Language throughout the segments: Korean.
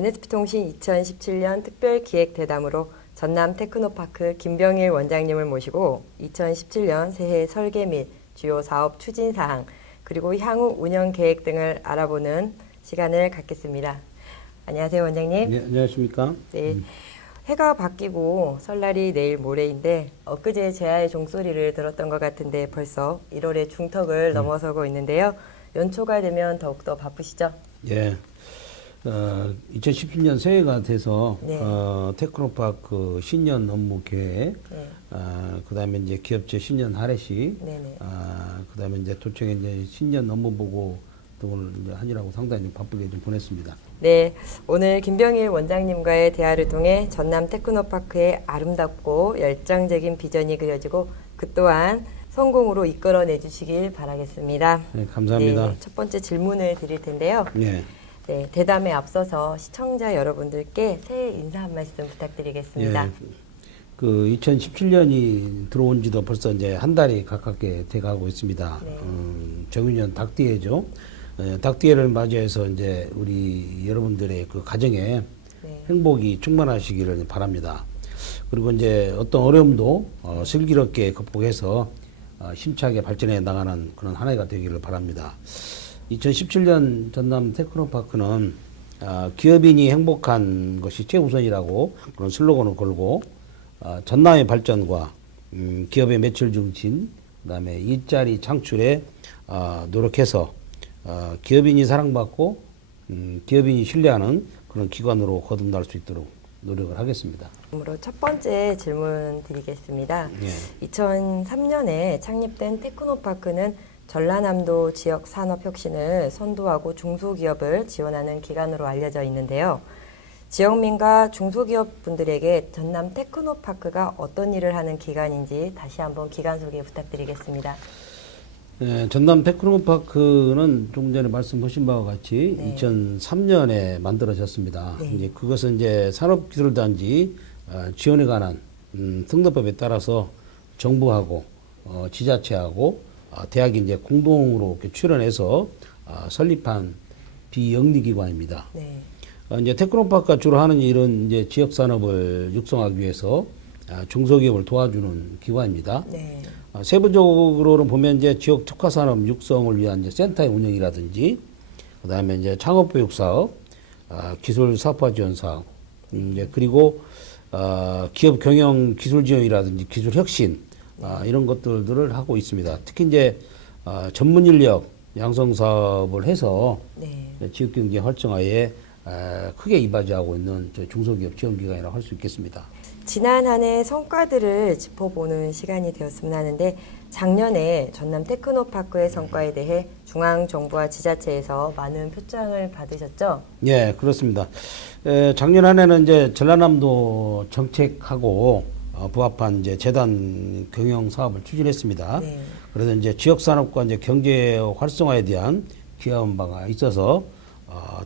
NSP통신 2017년 특별기획대담으로 전남 테크노파크 김병일 원장님을 모시고 2017년 새해 설계 및 주요 사업 추진 사항 그리고 향후 운영 계획 등을 알아보는 시간을 갖겠습니다. 안녕하세요, 원장님. 네, 안녕하십니까? 네. 해가 바뀌고 설날이 내일 모레인데 엊그제 제아의 종소리를 들었던 것 같은데 벌써 1월의 중턱을 넘어서고 있는데요. 연초가 되면 더욱더 바쁘시죠? 예. 2017년 새해가 돼서 네. 테크노파크 신년 업무 계획, 네. 그다음에 이제 기업체 신년 할애식, 네네. 그다음에 이제 도청에 이제 신년 업무 보고 등을 이제 하느라고 상당히 좀 바쁘게 좀 보냈습니다. 네, 오늘 김병일 원장님과의 대화를 통해 전남 테크노파크의 아름답고 열정적인 비전이 그려지고 그 또한 성공으로 이끌어내 주시길 바라겠습니다. 네, 감사합니다. 네, 첫 번째 질문을 드릴 텐데요. 예. 네, 대담에 앞서서 시청자 여러분들께 새해 인사 한 말씀 부탁드리겠습니다. 예. 그 2017년이 들어온 지도 벌써 이제 한 달이 가깝게 돼가고 있습니다. 네. 정유년 닭띠해죠. 닭띠해를 맞이해서 이제 우리 여러분들의 그 가정에 네. 행복이 충만하시기를 바랍니다. 그리고 이제 어떤 어려움도 슬기롭게 극복해서 힘차게 발전해 나가는 그런 한 해가 되기를 바랍니다. 2017년 전남 테크노파크는 기업인이 행복한 것이 최우선이라고 그런 슬로건을 걸고 전남의 발전과 기업의 매출 증진, 그다음에 일자리 창출에 노력해서 기업인이 사랑받고 기업인이 신뢰하는 그런 기관으로 거듭날 수 있도록 노력을 하겠습니다. 그러므로 첫 번째 질문 드리겠습니다. 예. 2003년에 창립된 테크노파크는 전라남도 지역 산업 혁신을 선도하고 중소기업을 지원하는 기관으로 알려져 있는데요. 지역민과 중소기업 분들에게 전남 테크노파크가 어떤 일을 하는 기관인지 다시 한번 기관 소개 부탁드리겠습니다. 네, 전남 테크노파크는 조금 전에 말씀하신 바와 같이 네. 2003년에 만들어졌습니다. 네. 이제 그것은 이제 산업기술단지 지원에 관한 등록법에 따라서 정부하고 지자체하고 대학이 이제 공동으로 이렇게 출연해서 설립한 비영리기관입니다. 네. 이제 테크노파크가 주로 하는 일은 이제 지역 산업을 육성하기 위해서 중소기업을 도와주는 기관입니다. 네. 세부적으로는 보면 이제 지역 특화 산업 육성을 위한 이제 센터의 운영이라든지, 그다음에 이제 창업 교육 사업, 기술 사업화 지원 사업, 이제 그리고 기업 경영 기술 지원이라든지 기술 혁신 이런 것들을 하고 있습니다. 특히 이제 전문 인력 양성 사업을 해서 네. 지역 경제 활성화에 크게 이바지하고 있는 중소기업 지원 기관이라고 할 수 있겠습니다. 지난 한 해 성과들을 짚어보는 시간이 되었으면 하는데 작년에 전남 테크노파크의 성과에 대해 중앙정부와 지자체에서 많은 표창을 받으셨죠? 예, 그렇습니다. 작년 한 해는 이제 전라남도 정책하고 부합한 이제 재단 경영 사업을 추진했습니다. 네. 그래서 이제 지역 산업과 이제 경제 활성화에 대한 기여한 바가 있어서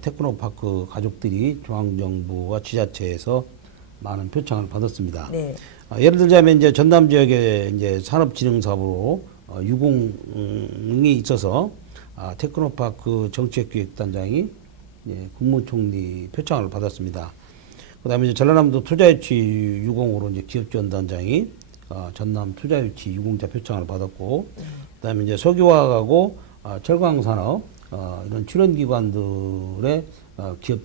테크노파크 가족들이 중앙정부와 지자체에서 많은 표창을 받았습니다. 네. 예를 들자면 이제 전남 지역에 이제 산업진흥 사업으로 유공이 있어서 테크노파크 정책기획단장이 국무총리 표창을 받았습니다. 그다음에 이제 전라남도 투자유치 유공으로 이제 기업지원단장이 전남 투자유치 유공자 표창을 받았고, 그다음에 이제 석유화학하고 철강산업 이런 출연기관들의 기업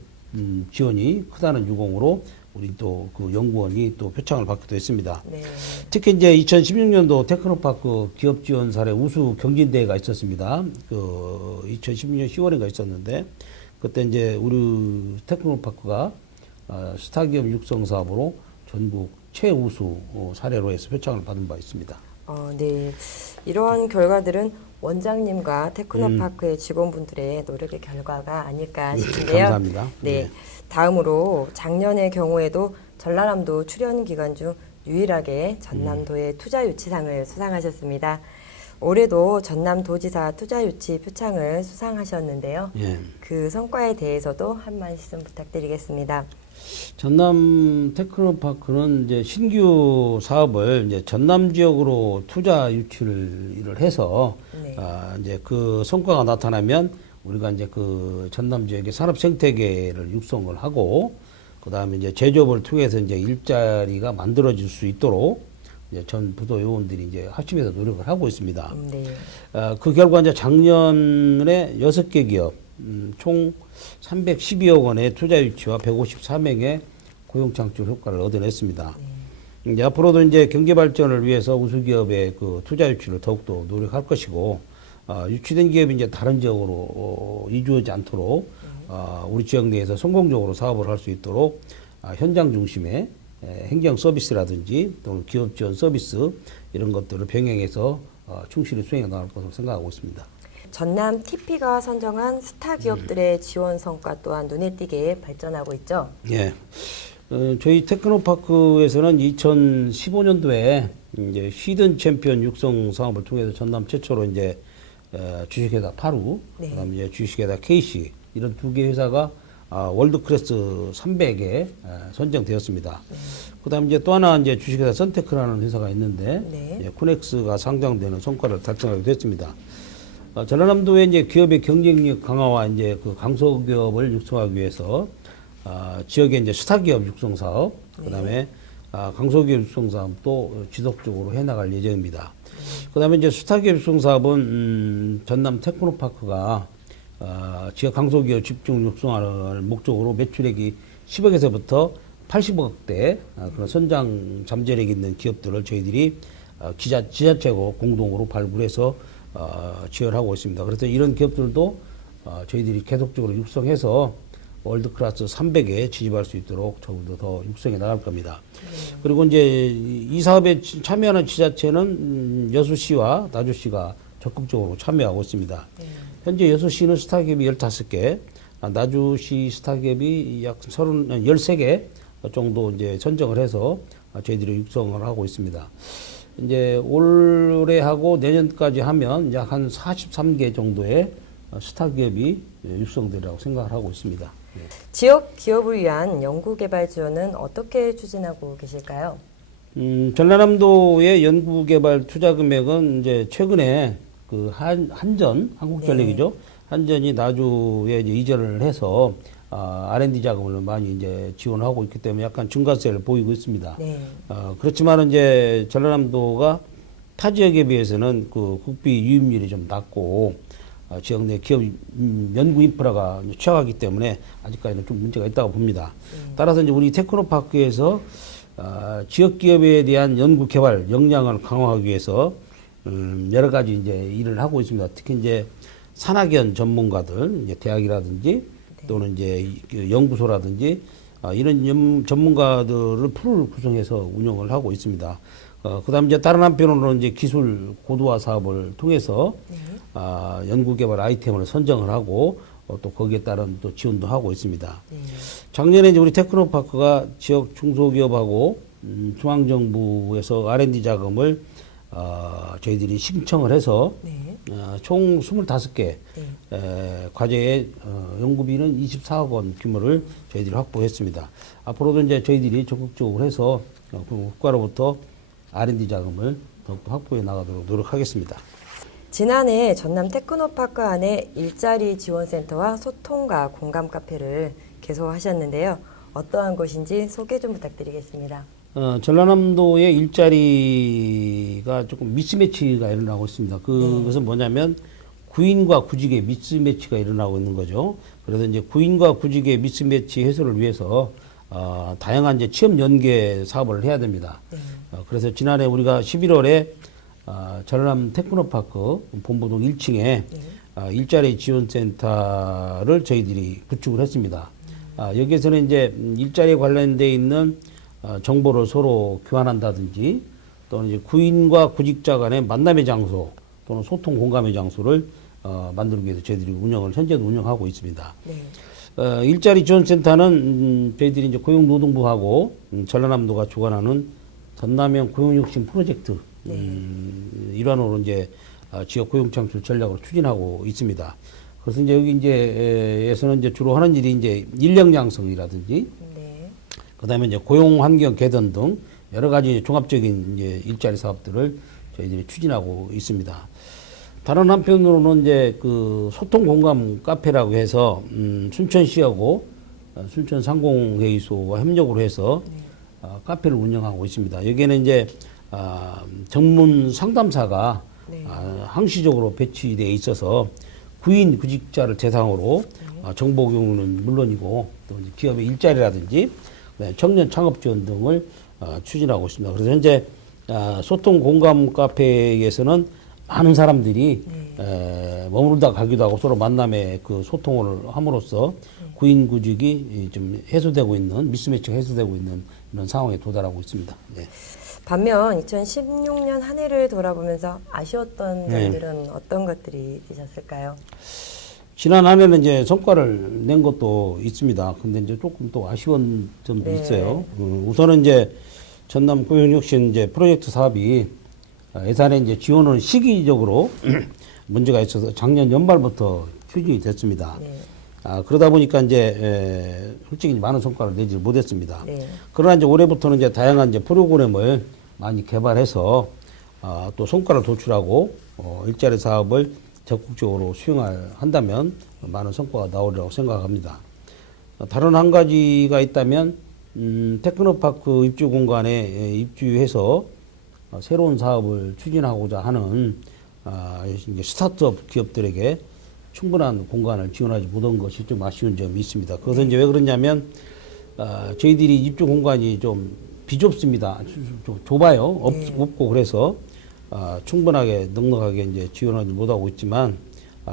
지원이 크다는 유공으로 우리 또 그 연구원이 또 표창을 받기도 했습니다. 네. 특히 이제 2016년도 테크노파크 기업 지원 사례 우수 경진대회가 있었습니다. 그 2016년 10월인가 있었는데 그때 이제 우리 테크노파크가 스타기업 육성 사업으로 전국 최우수 사례로 해서 표창을 받은 바 있습니다. 네. 이러한 결과들은 원장님과 테크노파크의 직원분들의 노력의 결과가 아닐까 싶은데요. 감사합니다. 네. 네. 다음으로 작년의 경우에도 전라남도 출연 기관 중 유일하게 전남도의 투자유치상을 수상하셨습니다. 올해도 전남도지사 투자유치 표창을 수상하셨는데요. 예. 그 성과에 대해서도 한 말씀 부탁드리겠습니다. 전남 테크노파크는 이제 신규 사업을 이제 전남 지역으로 투자 유치를 해서 네. 이제 그 성과가 나타나면 우리가 이제 그 전남 지역의 산업 생태계를 육성을 하고 그다음에 이제 제조업을 통해서 이제 일자리가 만들어질 수 있도록 이제 전 부도 요원들이 이제 합심해서 노력을 하고 있습니다. 네. 그 결과 이제 작년에 6개 기업 총 312억 원의 투자 유치와 154명의 고용 창출 효과를 얻어냈습니다. 이제 앞으로도 이제 경제 발전을 위해서 우수기업의 그 투자 유치를 더욱더 노력할 것이고, 유치된 기업이 이제 다른 지역으로 이주하지 않도록 우리 지역 내에서 성공적으로 사업을 할 수 있도록 현장 중심의 행정 서비스라든지 또는 기업 지원 서비스 이런 것들을 병행해서 충실히 수행해 나갈 것으로 생각하고 있습니다. 전남 TP가 선정한 스타 기업들의 지원 성과 또한 눈에 띄게 발전하고 있죠. 예. 저희 테크노파크에서는 2015년도에 이제 히든 챔피언 육성 사업을 통해서 전남 최초로 이제 주식회사 파루, 네. 그다음에 이제 주식회사 KC 이런 두 개 회사가 월드 클래스 300에 선정되었습니다. 네. 그다음에 이제 또 하나 이제 주식회사 선테크라는 회사가 있는데 네. 이제 코넥스가 상장되는 성과를 달성하게 됐습니다. 전라남도의 이제 기업의 경쟁력 강화와 이제 그 강소기업을 육성하기 위해서 지역의 이제 스타기업 육성 사업, 그다음에 강소기업 육성 사업도 지속적으로 해나갈 예정입니다. 그다음에 이제 스타기업 육성 사업은 전남 테크노파크가 지역 강소기업 집중 육성을 목적으로 매출액이 10억에서부터 80억대 그런 선장 잠재력 있는 기업들을 저희들이 지자체고 공동으로 발굴해서 지원하고 있습니다. 그래서 이런 기업들도 저희들이 계속적으로 육성해서 월드 클래스 300에 진입할 수 있도록 조금 더 육성해 나갈 겁니다. 그리고 이제 이 사업에 참여하는 지자체는 여수시와 나주시가 적극적으로 참여하고 있습니다. 현재 여수시는 스타기업이 15개, 나주시 스타기업이 약 13개 정도 이제 선정을 해서 저희들이 육성을 하고 있습니다. 이제 올해 하고 내년까지 하면 약 한 43개 정도의 스타기업이 육성되리라고 생각을 하고 있습니다. 지역 기업을 위한 연구개발 지원은 어떻게 추진하고 계실까요? 전라남도의 연구개발 투자 금액은 이제 최근에 그 한전, 한국전력이죠. 한전이 나주에 이제 이전을 해서 R&D 자금을 많이 이제 지원하고 있기 때문에 약간 증가세를 보이고 있습니다. 네. 그렇지만 이제 전라남도가 타 지역에 비해서는 그 국비 유입률이 좀 낮고 지역 내 기업 연구 인프라가 취약하기 때문에 아직까지는 좀 문제가 있다고 봅니다. 따라서 이제 우리 테크노파크에서 지역 기업에 대한 연구 개발 역량을 강화하기 위해서 여러 가지 이제 일을 하고 있습니다. 특히 이제 산학연 전문가들, 이제 대학이라든지 또는 이제 연구소라든지 이런 전문가들을 풀을 구성해서 운영을 하고 있습니다. 그다음 이제 다른 한편으로는 이제 기술 고도화 사업을 통해서 연구개발 아이템을 선정을 하고 또 거기에 따른 또 지원도 하고 있습니다. 작년에 이제 우리 테크노파크가 지역 중소기업하고 중앙정부에서 R&D 자금을 저희들이 신청을 해서 총 25개 과제의 연구비는 24억 원 규모를 저희들이 확보했습니다. 앞으로도 이제 저희들이 적극적으로 해서 국가로부터 R&D 자금을 더욱더 확보해 나가도록 노력하겠습니다. 지난해 전남 테크노파크 안에 일자리 지원센터와 소통과 공감 카페를 개소하셨는데요. 어떠한 곳인지 소개 좀 부탁드리겠습니다. 전라남도의 일자리가 조금 미스매치가 일어나고 있습니다. 그것은 뭐냐면 구인과 구직의 미스매치가 일어나고 있는 거죠. 그래서 이제 구인과 구직의 미스매치 해소를 위해서 다양한 이제 취업 연계 사업을 해야 됩니다. 그래서 지난해 우리가 11월에 전남 테크노파크 본부동 1층에 일자리 지원센터를 저희들이 구축을 했습니다. 여기에서는 이제 일자리에 관련돼 있는 정보를 서로 교환한다든지 또는 이제 구인과 구직자 간의 만남의 장소 또는 소통 공감의 장소를 만들기 위해서 저희들이 현재도 운영하고 있습니다. 일자리 지원센터는 저희들이 이제 고용노동부하고 전라남도가 주관하는 전남형 고용혁신 프로젝트 일환으로 이제 지역 고용 창출 전략으로 추진하고 있습니다. 그래서 이제 여기 에서는 이제 주로 하는 일이 이제 인력 양성이라든지 그다음에 이제 고용 환경 개선 등 여러 가지 종합적인 이제 일자리 사업들을 저희들이 추진하고 있습니다. 다른 한편으로는 이제 그 소통 공감 카페라고 해서 순천시하고 순천 상공회의소와 협력으로 해서 카페를 운영하고 있습니다. 여기에는 이제 전문 상담사가 네. 항시적으로 배치되어 있어서 구인 구직자를 대상으로 정보 교육은 물론이고 또 이제 기업의 일자리라든지 청년 창업 지원 등을 추진하고 있습니다. 그래서 현재 소통 공감 카페에서는 많은 사람들이 머무르다 가기도 하고 서로 만남의 그 소통을 함으로써 구인 구직이 좀 해소되고 있는 미스매치가 해소되고 있는 이런 상황에 도달하고 있습니다. 네. 반면 2016년 한 해를 돌아보면서 아쉬웠던 네. 점들은 어떤 것들이 있으셨을까요? 지난 한 해는 이제 성과를 낸 것도 있습니다. 근데 이제 조금 또 아쉬운 점도 네. 있어요. 우선은 이제 전남 고용혁신 이제 프로젝트 사업이 예산에 이제 지원은 시기적으로 문제가 있어서 작년 연말부터 추진이 됐습니다. 네. 그러다 보니까 이제 솔직히 많은 성과를 내지 못했습니다. 네. 그러나 이제 올해부터는 이제 다양한 이제 프로그램을 많이 개발해서 또 성과를 도출하고 일자리 사업을 적극적으로 수행한다면 많은 성과가 나오리라고 생각합니다. 다른 한 가지가 있다면 테크노파크 입주 공간에 입주해서 새로운 사업을 추진하고자 하는 이제 스타트업 기업들에게 충분한 공간을 지원하지 못한 것이 좀 아쉬운 점이 있습니다. 그것은 이제 왜 그러냐면 저희들이 입주 공간이 좀 비좁습니다. 좀 좁아요. 없고 그래서 충분하게 넉넉하게 이제 지원하지 못하고 있지만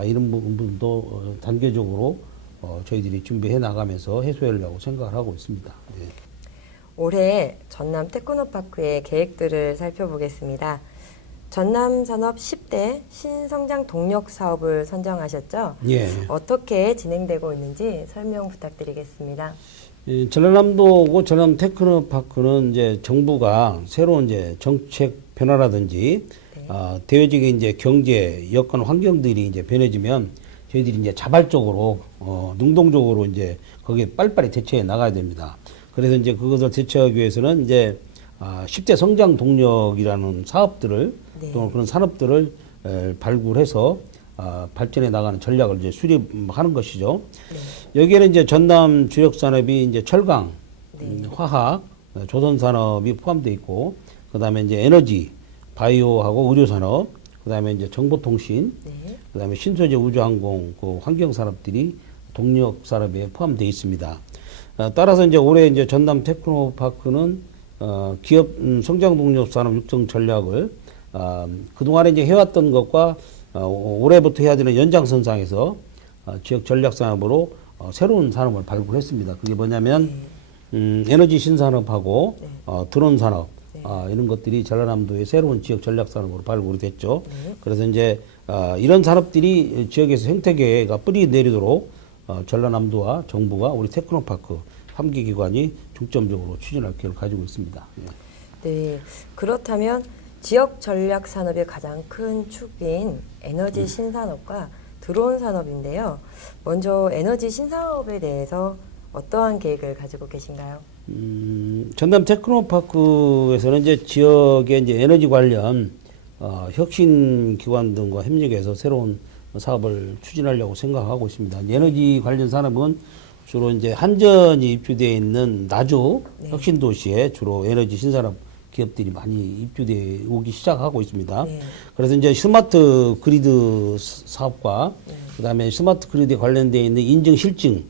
이런 부분도 단계적으로 저희들이 준비해 나가면서 해소하려고 생각을 하고 있습니다. 네. 올해 전남 테크노파크의 계획들을 살펴보겠습니다. 전남 산업 10대 신성장 동력 사업을 선정하셨죠? 예. 어떻게 진행되고 있는지 설명 부탁드리겠습니다. 전라남도고 전남 테크노파크는 이제 정부가 새로운 이제 정책 변화라든지 대외적인 이제 경제 여건 환경들이 이제 변해지면 저희들이 이제 자발적으로 능동적으로 이제 거기에 빨리빨리 대처해 나가야 됩니다. 그래서 이제 그것을 대처하기 위해서는 이제 10대 성장 동력이라는 사업들을 네. 또 그런 산업들을 발굴해서 발전해 나가는 전략을 이제 수립하는 것이죠. 네. 여기에는 이제 전남 주력 산업이 이제 철강, 네. 화학, 조선 산업이 포함되어 있고, 그다음에 이제 에너지, 바이오하고 의료 산업, 그다음에 이제 정보통신, 네. 그다음에 신소재 우주항공, 그 환경 산업들이 동력 산업에 포함되어 있습니다. 따라서 이제 올해 이제 전남 테크노파크는 기업 성장 동력 산업 육성 전략을 그동안에 이제 해왔던 것과 올해부터 해야 되는 연장선상에서 지역 전략 산업으로 새로운 산업을 발굴했습니다. 그게 뭐냐면 에너지 신산업하고 드론 산업 이런 것들이 전라남도의 새로운 지역 전략 산업으로 발굴이 됐죠. 그래서 이제 이런 산업들이 지역에서 생태계가 뿌리 내리도록 전라남도와 정부가 우리 테크노파크 3개 기관이 중점적으로 추진할 계획을 가지고 있습니다. 예. 네. 그렇다면 지역 전략 산업의 가장 큰 축인 에너지 신산업과 드론 산업인데요. 먼저 에너지 신산업에 대해서 어떠한 계획을 가지고 계신가요? 전남 테크노파크에서는 이제 지역의 이제 에너지 관련 혁신 기관 등과 협력해서 새로운 사업을 추진하려고 생각하고 있습니다. 에너지 관련 산업은 주로 이제 한전이 입주되어 있는 나주 네. 혁신 도시에 주로 에너지 신산업 기업들이 많이 입주되어 오기 시작하고 있습니다. 네. 그래서 이제 스마트 그리드 사업과 그다음에 스마트 그리드에 관련되어 있는 인증 실증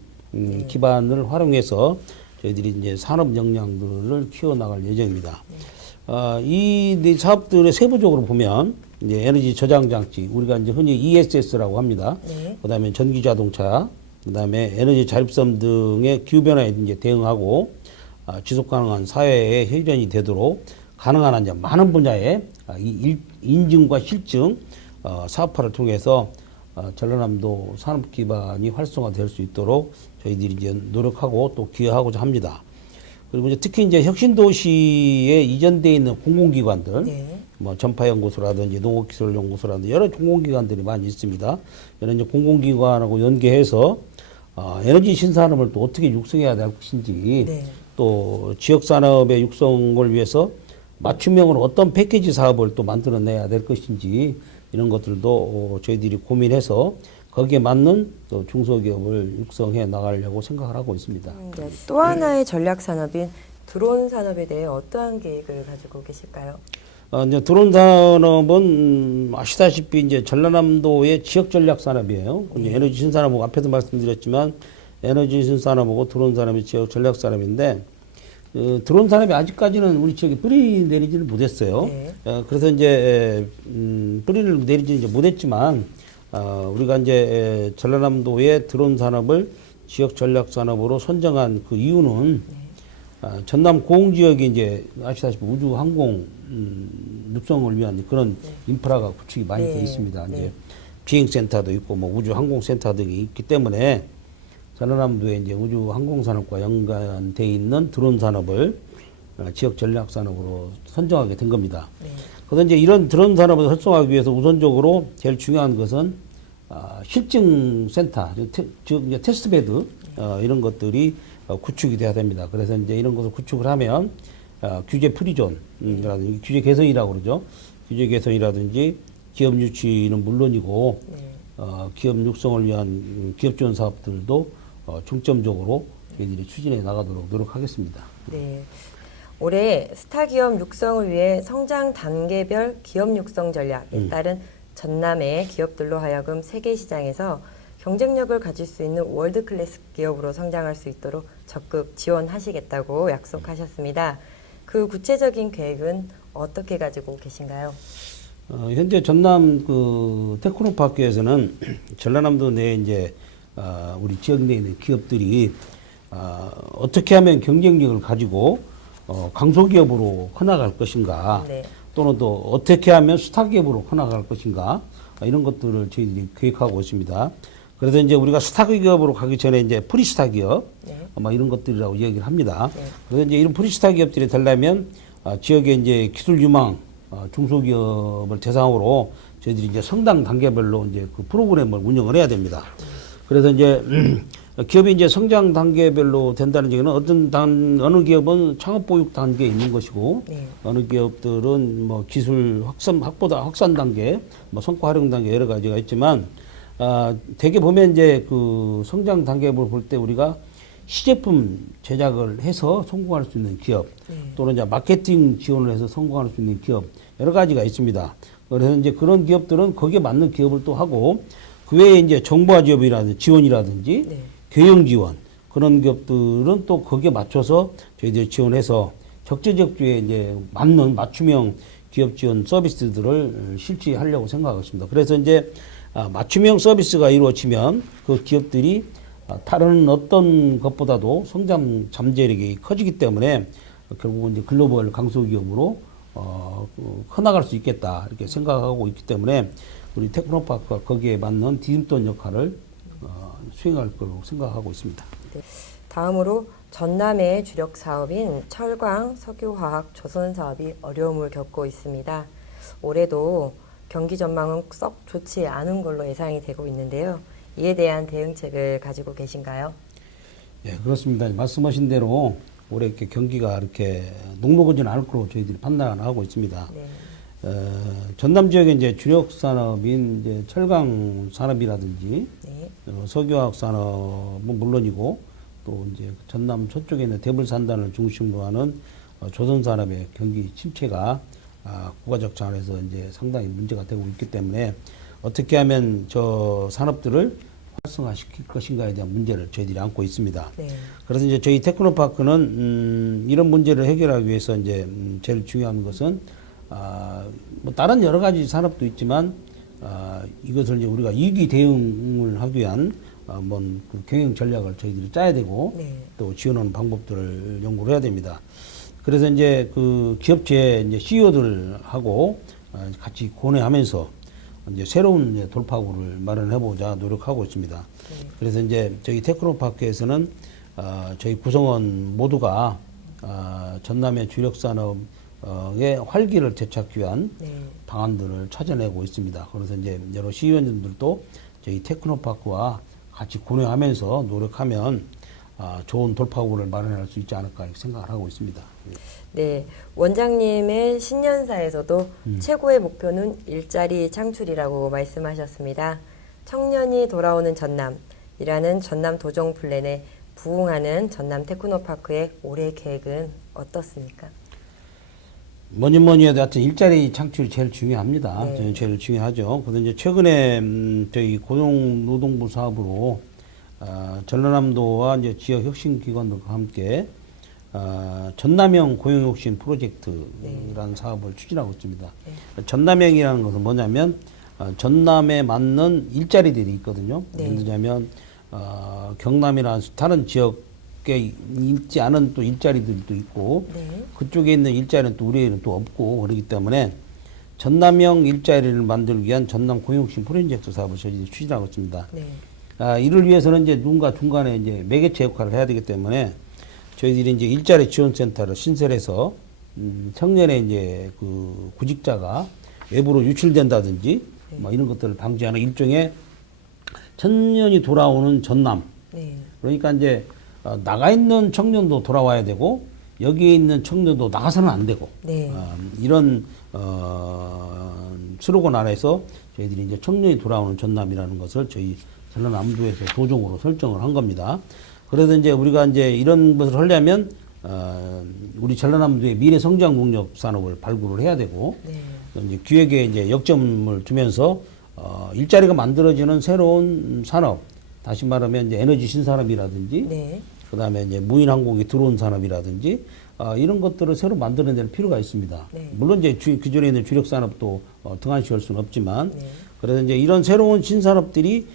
기반을 활용해서 저희들이 이제 산업 역량들을 키워나갈 예정입니다. 이 네 사업들의 세부적으로 보면 이제 에너지 저장 장치 우리가 이제 흔히 ESS라고 합니다. 네. 그다음에 전기 자동차, 그다음에 에너지 자립성 등의 기후 변화에 이제 대응하고 지속 가능한 사회의 혈연이 되도록 가능한 한 이제 많은 분야의 인증과 실증 사업화를 통해서 전라남도 산업 기반이 활성화될 수 있도록 저희들이 이제 노력하고 또 기여하고자 합니다. 그리고 이제 특히 이제 혁신도시에 이전되어 있는 공공기관들, 네. 뭐 전파연구소라든지 농업기술연구소라든지 여러 공공기관들이 많이 있습니다. 이런 이제 공공기관하고 연계해서 에너지 신산업을 또 어떻게 육성해야 될 것인지, 네. 또 지역산업의 육성을 위해서 맞춤형으로 어떤 패키지 사업을 또 만들어내야 될 것인지 이런 것들도 저희들이 고민해서 거기에 맞는 또 중소기업을 육성해 나가려고 생각을 하고 있습니다. 네. 또 하나의 전략 산업인 드론 산업에 대해 어떠한 계획을 가지고 계실까요? 이제 드론 산업은 아시다시피 이제 전라남도의 지역 전략 산업이에요. 이제 에너지 신산업하고 앞에도 말씀드렸지만 에너지 신산업하고 드론 산업이 지역 전략 산업인데 드론 산업이 아직까지는 우리 지역에 뿌리 내리지는 못했어요. 네. 그래서 이제 뿌리를 내리지 이제 못했지만 우리가 이제 전라남도의 드론 산업을 지역 전략 산업으로 선정한 그 이유는 전남 고흥 지역이 이제 아시다시피 우주 항공 육성을 위한 그런 인프라가 구축이 많이 되어 있습니다. 이제 비행센터도 있고 뭐 우주 항공 센터 등이 있기 때문에 전라남도에 이제 우주 항공 산업과 연관돼 있는 드론 산업을 지역 전략 산업으로 선정하게 된 겁니다. 그래서 이제 이런 드론 산업을 활성화하기 위해서 우선적으로 제일 중요한 것은 실증 센터, 즉 이제 테스트베드 이런 것들이 구축이 돼야 됩니다. 그래서 이제 이런 것을 구축을 하면 규제 프리존이라든지 규제 개선이라고 그러죠. 규제 개선이라든지 기업 유치는 물론이고 기업 육성을 위한 기업 지원 사업들도 중점적으로 저희들이 추진해 나가도록 노력하겠습니다. 네. 올해 스타기업 육성을 위해 성장 단계별 기업 육성 전략에 따른 전남의 기업들로 하여금 세계 시장에서 경쟁력을 가질 수 있는 월드클래스 기업으로 성장할 수 있도록 적극 지원하시겠다고 약속하셨습니다. 그 구체적인 계획은 어떻게 가지고 계신가요? 현재 전남 그 테크노파크에서는 전라남도 내에 이제 우리 지역 내에 있는 기업들이 어떻게 하면 경쟁력을 가지고 강소기업으로 커나갈 것인가, 네. 또는 또 어떻게 하면 스타기업으로 커나갈 것인가, 이런 것들을 저희들이 계획하고 있습니다. 그래서 이제 우리가 스타기업으로 가기 전에 이제 프리스타 기업, 뭐 이런 것들이라고 얘기를 합니다. 그래서 이제 이런 프리스타 기업들이 되려면 지역에 이제 기술 유망 중소기업을 대상으로 저희들이 이제 성장 단계별로 이제 그 프로그램을 운영을 해야 됩니다. 그래서 이제 기업이 이제 성장 단계별로 된다는 얘기는 어느 기업은 창업 보육 단계에 있는 것이고, 어느 기업들은 뭐 기술 확산 단계, 뭐 성과 활용 단계 여러 가지가 있지만, 대개 보면 이제 그 성장 단계를 볼 때 우리가 시제품 제작을 해서 성공할 수 있는 기업, 또는 이제 마케팅 지원을 해서 성공할 수 있는 기업, 여러 가지가 있습니다. 그래서 이제 그런 기업들은 거기에 맞는 기업을 또 하고, 그 외에 이제 정부와 지원이라든지 교육 지원, 그런 기업들은 또 거기에 맞춰서 저희들이 지원해서 적재적소에 이제 맞는 맞춤형 기업 지원 서비스들을 실시하려고 생각하고 있습니다. 그래서 이제 맞춤형 서비스가 이루어지면 그 기업들이 다른 어떤 것보다도 성장 잠재력이 커지기 때문에 결국은 이제 글로벌 강소기업으로 커나갈 수 있겠다 이렇게 생각하고 있기 때문에 우리 테크노파크가 거기에 맞는 디딤돌 역할을 수행할 거라고 생각하고 있습니다. 네. 다음으로 전남의 주력 사업인 철강, 석유화학, 조선 사업이 어려움을 겪고 있습니다. 올해도 경기 전망은 썩 좋지 않은 걸로 예상이 되고 있는데요. 이에 대한 대응책을 가지고 계신가요? 예, 그렇습니다. 말씀하신 대로 올해 이렇게 경기가 이렇게 녹록하지는 않을 거로 저희들이 판단하고 있습니다. 전남 지역의 이제 주력 산업인 이제 철강 산업이라든지 석유화학 산업은 물론이고 또 이제 전남 서쪽에 있는 대불산단을 중심으로 하는 조선 산업의 경기 침체가 국가적 차원에서 이제 상당히 문제가 되고 있기 때문에 어떻게 하면 저 산업들을 활성화시킬 것인가에 대한 문제를 저희들이 안고 있습니다. 그래서 이제 저희 테크노파크는 이런 문제를 해결하기 위해서 이제 제일 중요한 것은 뭐 다른 여러 가지 산업도 있지만 이것을 이제 우리가 위기 대응을 하기 위한 그 경영 전략을 저희들이 짜야 되고 또 지원하는 방법들을 연구를 해야 됩니다. 그래서 이제 그 기업체 이제 CEO들하고 같이 고뇌하면서 이제 새로운 이제 돌파구를 마련해보자 노력하고 있습니다. 그래서 이제 저희 테크노파크에서는 저희 구성원 모두가 전남의 주력 산업의 활기를 되찾기 위한 방안들을 찾아내고 있습니다. 그래서 이제 여러 시의원님들도 저희 테크노파크와 같이 고뇌하면서 노력하면 좋은 돌파구를 마련할 수 있지 않을까 이렇게 생각을 하고 있습니다. 네, 원장님의 신년사에서도 최고의 목표는 일자리 창출이라고 말씀하셨습니다. 청년이 돌아오는 전남이라는 전남 도정 플랜에 부응하는 전남 테크노파크의 올해 계획은 어떻습니까? 뭐니 해도 하여튼 일자리 창출이 제일 중요합니다. 네. 저는 제일 중요하죠. 그래서 이제 최근에 저희 고용노동부 사업으로 전라남도와 이제 지역 혁신 기관들과 함께 전남형 고용혁신 프로젝트라는 사업을 추진하고 있습니다. 전남형이라는 것은 뭐냐면 전남에 맞는 일자리들이 있거든요. 예를 들자면 경남이나 다른 지역에 있지 않은 또 일자리들도 있고 그쪽에 있는 일자리는 또 우리에는 또 없고 그렇기 때문에 전남형 일자리를 만들기 위한 전남 고용혁신 프로젝트 사업을 저희들이 추진하고 있습니다. 이를 위해서는 이제 누군가 중간에 이제 매개체 역할을 해야 되기 때문에 저희들이 이제 일자리 지원센터를 신설해서 청년의 이제 그 구직자가 외부로 유출된다든지 뭐 이런 것들을 방지하는 일종의 청년이 돌아오는 전남. 그러니까 이제 나가 있는 청년도 돌아와야 되고 여기에 있는 청년도 나가서는 안 되고 이런 스로건 아래서 저희들이 이제 청년이 돌아오는 전남이라는 것을 저희 전라남도에서 도종으로 설정을 한 겁니다. 그래서 이제 우리가 이제 이런 것을 하려면 우리 전라남도의 미래 성장 동력 산업을 발굴을 해야 되고 이제 기획에 이제 역점을 두면서 일자리가 만들어지는 새로운 산업, 다시 말하면 이제 에너지 신산업이라든지 그다음에 이제 무인 항공기 드론 산업이라든지 이런 것들을 새로 만들어낼 필요가 있습니다. 물론 이제 기존에 있는 주력 산업도 등한시할 수는 없지만 그래서 이제 이런 새로운 신산업들이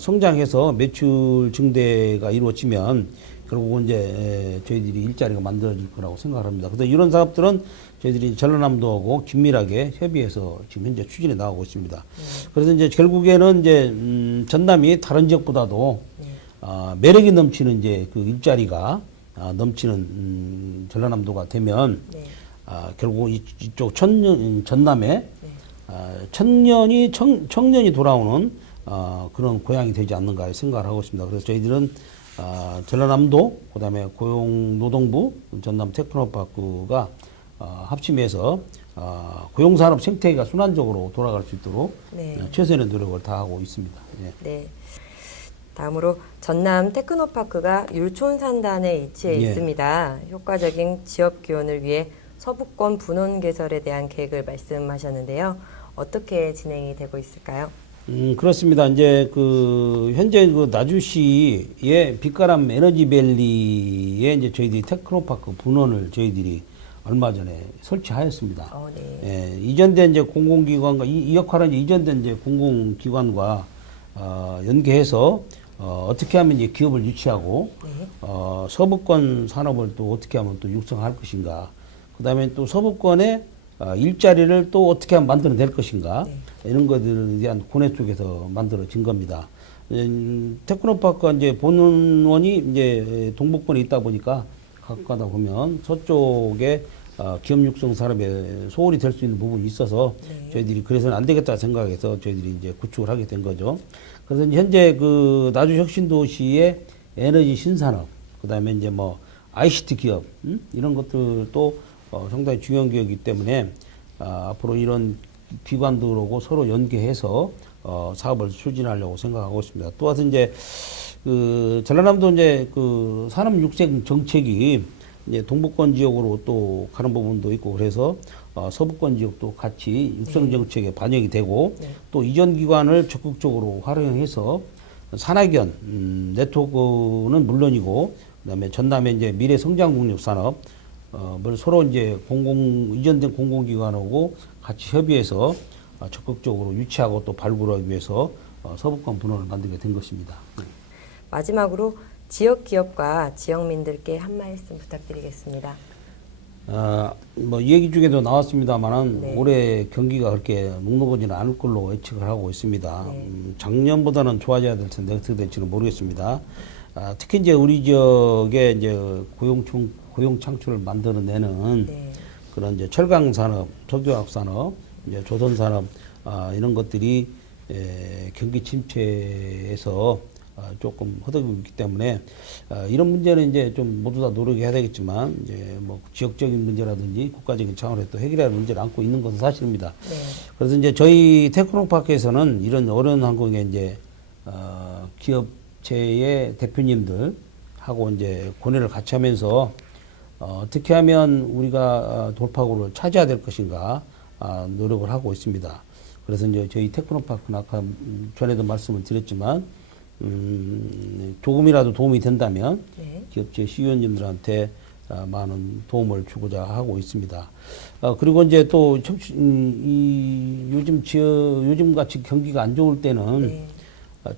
성장해서 매출 증대가 이루어지면 결국은 이제 저희들이 일자리가 만들어질 거라고 생각을 합니다. 그래서 이런 사업들은 저희들이 전라남도하고 긴밀하게 협의해서 지금 현재 추진해 나가고 있습니다. 그래서 이제 결국에는 이제 전남이 다른 지역보다도 매력이 넘치는 이제 그 일자리가 넘치는 전라남도가 되면 결국 이쪽 전남에 청년이 돌아오는 그런 고향이 되지 않는가 생각을 하고 있습니다. 그래서 저희들은 전라남도, 그다음에 고용노동부, 전남 테크노파크가 합심해서 고용산업 생태계가 순환적으로 돌아갈 수 있도록 최선의 노력을 다하고 있습니다. 다음으로 전남 테크노파크가 율촌산단에 위치해 있습니다. 효과적인 지역 기원을 위해 서부권 분원 개설에 대한 계획을 말씀하셨는데요. 어떻게 진행이 되고 있을까요? 그렇습니다. 이제 현재 나주시의 빛가람 에너지밸리에 이제 저희들이 테크노파크 분원을 저희들이 얼마 전에 설치하였습니다. 이전된 이제 공공기관과 이 역할은 이제 이전된 이제 공공기관과 연계해서 어떻게 하면 이제 기업을 유치하고 서부권 산업을 또 어떻게 하면 또 육성할 것인가. 그다음에 또 서부권에 일자리를 또 어떻게 하면 만들어낼 것인가. 이런 것들에 대한 고뇌 속에서 만들어진 겁니다. 테크노파크가 이제 본원이 이제 동북권에 있다 보니까 가까다 보면 서쪽에 기업 육성 산업에 소홀히 될 수 있는 부분이 있어서 저희들이 그래서는 안 되겠다 생각해서 저희들이 이제 구축을 하게 된 거죠. 그래서 현재 나주 혁신도시의 에너지 신산업, 그다음에 이제 뭐 ICT 기업 이런 것들도 상당히 중요한 기업이기 때문에 앞으로 이런 기관들하고 서로 연계해서 사업을 추진하려고 생각하고 있습니다. 또한 이제 전라남도 이제 산업 육성 정책이 이제 동북권 지역으로 또 가는 부분도 있고 그래서 서부권 지역도 같이 육성 정책에 반영이 되고 또 이전 기관을 적극적으로 활용해서 산학연 네트워크는 물론이고 그다음에 전남에 이제 미래 성장 동력 산업 서로 이제 이전된 공공기관하고 같이 협의해서 적극적으로 유치하고 또 발굴하기 위해서 서부권 분원을 만들게 된 것입니다. 마지막으로 지역 기업과 지역민들께 한 말씀 부탁드리겠습니다. 뭐 얘기 중에도 나왔습니다만은 올해 경기가 그렇게 녹록하지는 않을 걸로 예측을 하고 있습니다. 작년보다는 좋아져야 될 텐데 어떻게 될지는 모르겠습니다. 특히 이제 우리 지역에 이제 고용 창출을 만들어내는 그런 이제 철강 산업, 석유화학 산업, 이제 조선 산업 이런 것들이 경기 침체에서 조금 허덕이고 있기 때문에 이런 문제는 이제 좀 모두 다 노력해야 되겠지만 이제 뭐 지역적인 문제라든지 국가적인 차원에서 또 해결해야 할 문제를 안고 있는 것은 사실입니다. 네. 그래서 이제 저희 테크노파크에서는 이런 어려운 항공에 이제 기업체의 대표님들 하고 이제 고뇌를 같이 하면서 어떻게 하면 우리가 돌파구를 차지해야 될 것인가 노력을 하고 있습니다. 그래서 이제 저희 테크노파크는 아까 전에도 말씀을 드렸지만 조금이라도 도움이 된다면 네. 기업체 CEO님들한테 많은 도움을 주고자 하고 있습니다. 그리고 이제 또 요즘 같이 경기가 안 좋을 때는 네.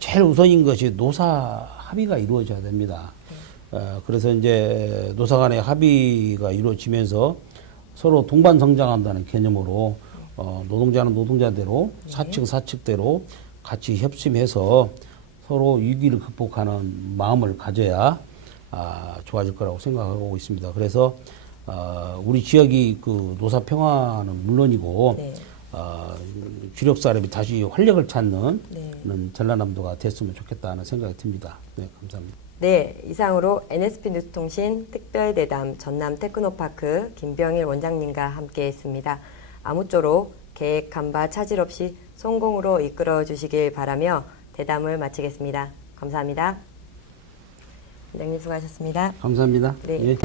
제일 우선인 것이 노사 합의가 이루어져야 됩니다. 그래서 이제 노사 간의 합의가 이루어지면서 서로 동반 성장한다는 개념으로 노동자는 노동자대로 사측은 사측대로 같이 협심해서 서로 위기를 극복하는 마음을 가져야 좋아질 거라고 생각하고 있습니다. 그래서 우리 지역이 그 노사 평화는 물론이고 네. 주력 산업이 다시 활력을 찾는 네. 전라남도가 됐으면 좋겠다는 생각이 듭니다. 네, 감사합니다. 네, 이상으로 NSP 뉴스통신 특별대담 전남 테크노파크 김병일 원장님과 함께했습니다. 아무쪼록 계획 간바 차질 없이 성공으로 이끌어 주시길 바라며 대담을 마치겠습니다. 감사합니다. 원장님 수고하셨습니다. 감사합니다. 네. 예.